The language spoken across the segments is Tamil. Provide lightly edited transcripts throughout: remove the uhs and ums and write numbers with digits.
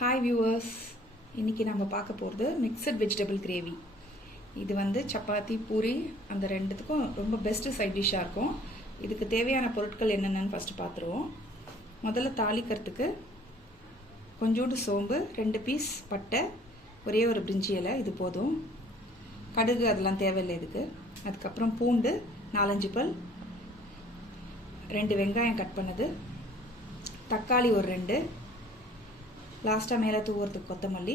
ஹாய் வியூவர்ஸ், இன்றைக்கி நம்ம பார்க்க போகிறது மிக்சட் வெஜிடபிள் கிரேவி. இது வந்து சப்பாத்தி பூரி அந்த ரெண்டுத்துக்கும் ரொம்ப பெஸ்ட்டு சைட் டிஷ்ஷாக இருக்கும். இதுக்கு தேவையான பொருட்கள் என்னென்னு ஃபஸ்ட்டு பார்த்துருவோம். முதல்ல தாளிக்கிறதுக்கு கொஞ்சோண்டு சோம்பு, 2 பீஸ் பட்டை, ஒரே ஒரு பிரிஞ்சி இலை, இது போதும். கடுகு அதெல்லாம் தேவையில்லை இதுக்கு. அதுக்கப்புறம் பூண்டு 4-5 பல், 2 வெங்காயம் கட் பண்ணது, தக்காளி ஒரு 2, லாஸ்ட்டாக மேலே தூவுறதுக்கு கொத்தமல்லி.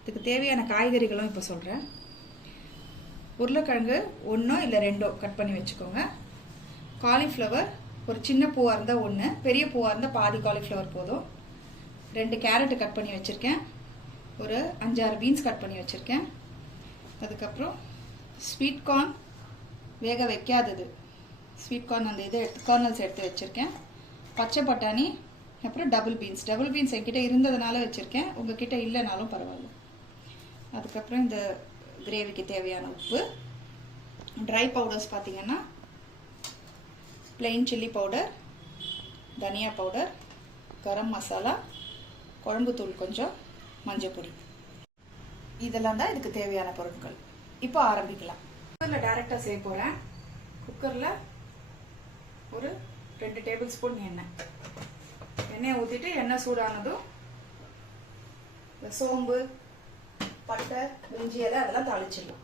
இதுக்கு தேவையான காய்கறிகளும் இப்போ சொல்கிறேன். உருளைக்கிழங்கு 1 இல்லை 2 கட் பண்ணி வச்சுக்கோங்க. காலிஃப்ளவர் ஒரு சின்ன பூவாக இருந்தால் 1, பெரிய பூவாக இருந்தால் பாதி காலிஃப்ளவர் போதும். 2 கேரட்டு கட் பண்ணி வச்சுருக்கேன். ஒரு 5-6 பீன்ஸ் கட் பண்ணி வச்சுருக்கேன். அதுக்கப்புறம் ஸ்வீட் கார்ன் வேக வைக்காதது, ஸ்வீட் கார்ன் அந்த இதை கர்னல்ஸ் எடுத்து வச்சுருக்கேன். பச்சை பட்டாணி, அப்புறம் டபுள் பீன்ஸ் என்கிட்ட இருந்ததுனால வச்சுருக்கேன், உங்ககிட்ட இல்லைனாலும் பரவாயில்ல. அதுக்கப்புறம் இந்த கிரேவிக்கு தேவையான உப்பு. ட்ரை பவுடர்ஸ் பார்த்திங்கன்னா பிளெயின் சில்லி பவுடர், தனியா பவுடர், கரம் மசாலா, குழம்புத்தூள் கொஞ்சம், மஞ்சள் பொடி. இதெல்லாம் தான் இதுக்கு தேவையான பொருட்கள். இப்போ ஆரம்பிக்கலாம். குக்கரில் டைரெக்டாக செய்ய போகிறேன். குக்கரில் ஒரு 2 டேபிள் ஸ்பூன் எண்ணெயை ஊற்றிட்டு எண்ணெய் சூடானதும் இந்த சோம்பு, பட்டை, பிரிஞ்சி இலை அதெல்லாம் தாளிச்சிடலாம்.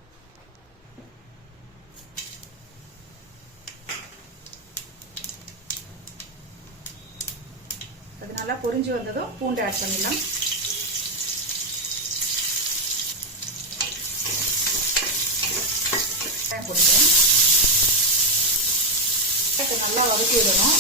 அது நல்லா பொரிஞ்சு வந்ததும் பூண்டு ஆட் பண்ணிடலாம். போட்டுக்கிறேன். நல்லா வதக்கி விடணும்.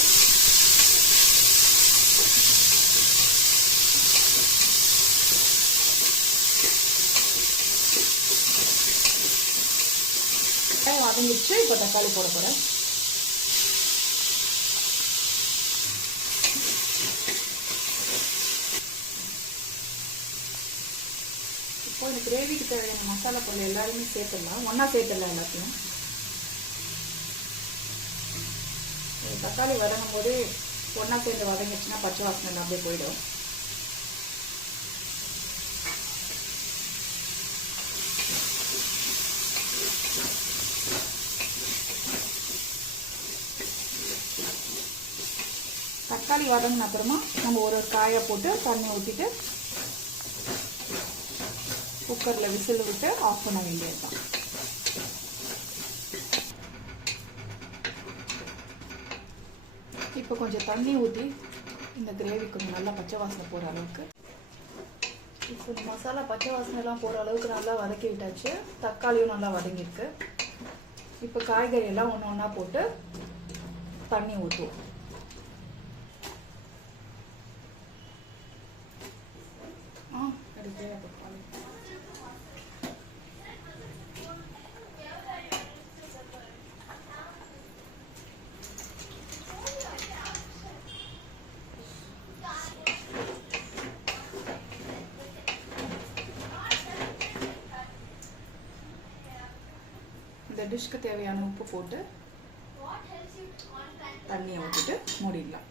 வதங்கிடுச்சு. இப்போ தக்காளி போட போகிறேன். இப்போ இந்த கிரேவிக்கு தேவையான மசாலா பொருள் எல்லாருமே சேர்த்துடலாம். ஒன்றா சேர்த்துடலாம் எல்லாத்தையும். தக்காளி வதங்கும் போது ஒன்றா சேர்ந்து வதங்கிடுச்சுன்னா பச்சை வாசனை அப்படியே போயிடும். தக்காளி வதங்கின அப்புறமா நம்ம ஒரு காயை போட்டு தண்ணி ஊற்றிட்டு குக்கரில் விசில் விட்டு ஆஃப் பண்ண வேண்டியதுதான். இப்போ கொஞ்சம் தண்ணி ஊற்றி இந்த கிரேவி கொஞ்சம் நல்லா பச்சை வாசனை போகிற அளவுக்கு, இப்போ இந்த மசாலா பச்சை வாசனைலாம் போகிற அளவுக்கு நல்லா வதக்கி விட்டாச்சு. தக்காளியும் நல்லா வதங்கியிருக்கு. இப்போ காய்கறி எல்லாம் ஒன்று ஒன்றா போட்டு தண்ணி ஊற்றுவோம். இந்த டிஷ்க்கு தேவையான உப்பு போட்டு தண்ணியை ஊற்றிட்டு மூடிடலாம்.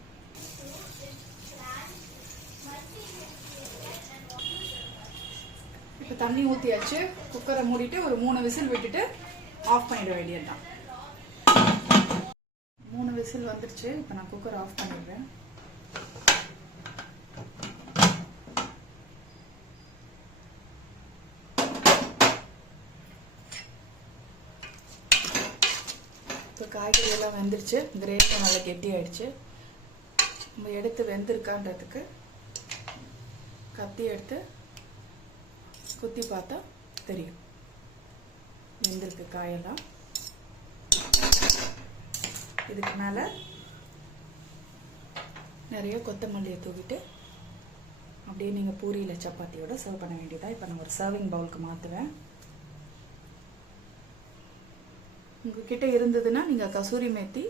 இப்போ தண்ணி ஊற்றியாச்சு. குக்கரை மூடிட்டு ஒரு 3 விசில் விட்டுட்டு ஆஃப் பண்ணிட வேண்டியதுதான். 3 விசில் வந்துருச்சு. இப்போ நான் குக்கர் ஆஃப் பண்ணிடுறேன். இப்போ காய்கறி எல்லாம் வெந்துருச்சு. கிரேவி நல்லா கெட்டி ஆயிடுச்சு. நம்ம எடுத்து வெந்திருக்கான்றதுக்கு கத்தி எடுத்து குத்தி பார்த்தா தெரியும் வெந்திருக்கு காயெல்லாம். இதுக்கு மேலே நிறைய கொத்தமல்லியை தூவிட்டு அப்படியே நீங்கள் பூரியில் சப்பாத்தியோட சர்வ் பண்ண வேண்டியதாக. இப்போ நான் ஒரு சர்விங் பவுலுக்கு மாற்றுவேன். உங்ககிட்ட இருந்ததுன்னா நீங்கள் கசூரி மேத்தி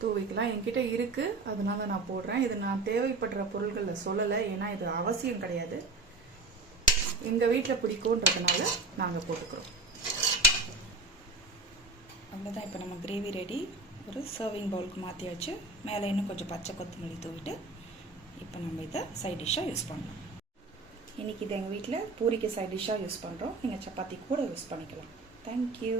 தூவிக்கலாம். என்கிட்ட இருக்குது, அதனால நான் போடுறேன். இது நான் தேவைப்படுற பொருள்களில் சொல்லலை, ஏன்னா இது அவசியம் கிடையாது. எங்கள் வீட்டில் பிடிக்கும்ன்றதுனால நாங்கள் போட்டுக்கிறோம். அவ்வளோதான். இப்போ நம்ம கிரேவி ரெடி. ஒரு சர்விங் பவுலுக்கு மாற்றியாச்சு. மேலே இன்னும் கொஞ்சம் பச்சை கொத்தமல்லி தூவிட்டு இப்போ நம்ம இதை சைட் டிஷ்ஷாக யூஸ் பண்ணலாம். இன்றைக்கி இது எங்கள் வீட்டில் பூரிக்கு சைட் டிஷ்ஷாக யூஸ் பண்ணுறோம். நீங்கள் சப்பாத்தி கூட யூஸ் பண்ணிக்கலாம். தேங்க்யூ.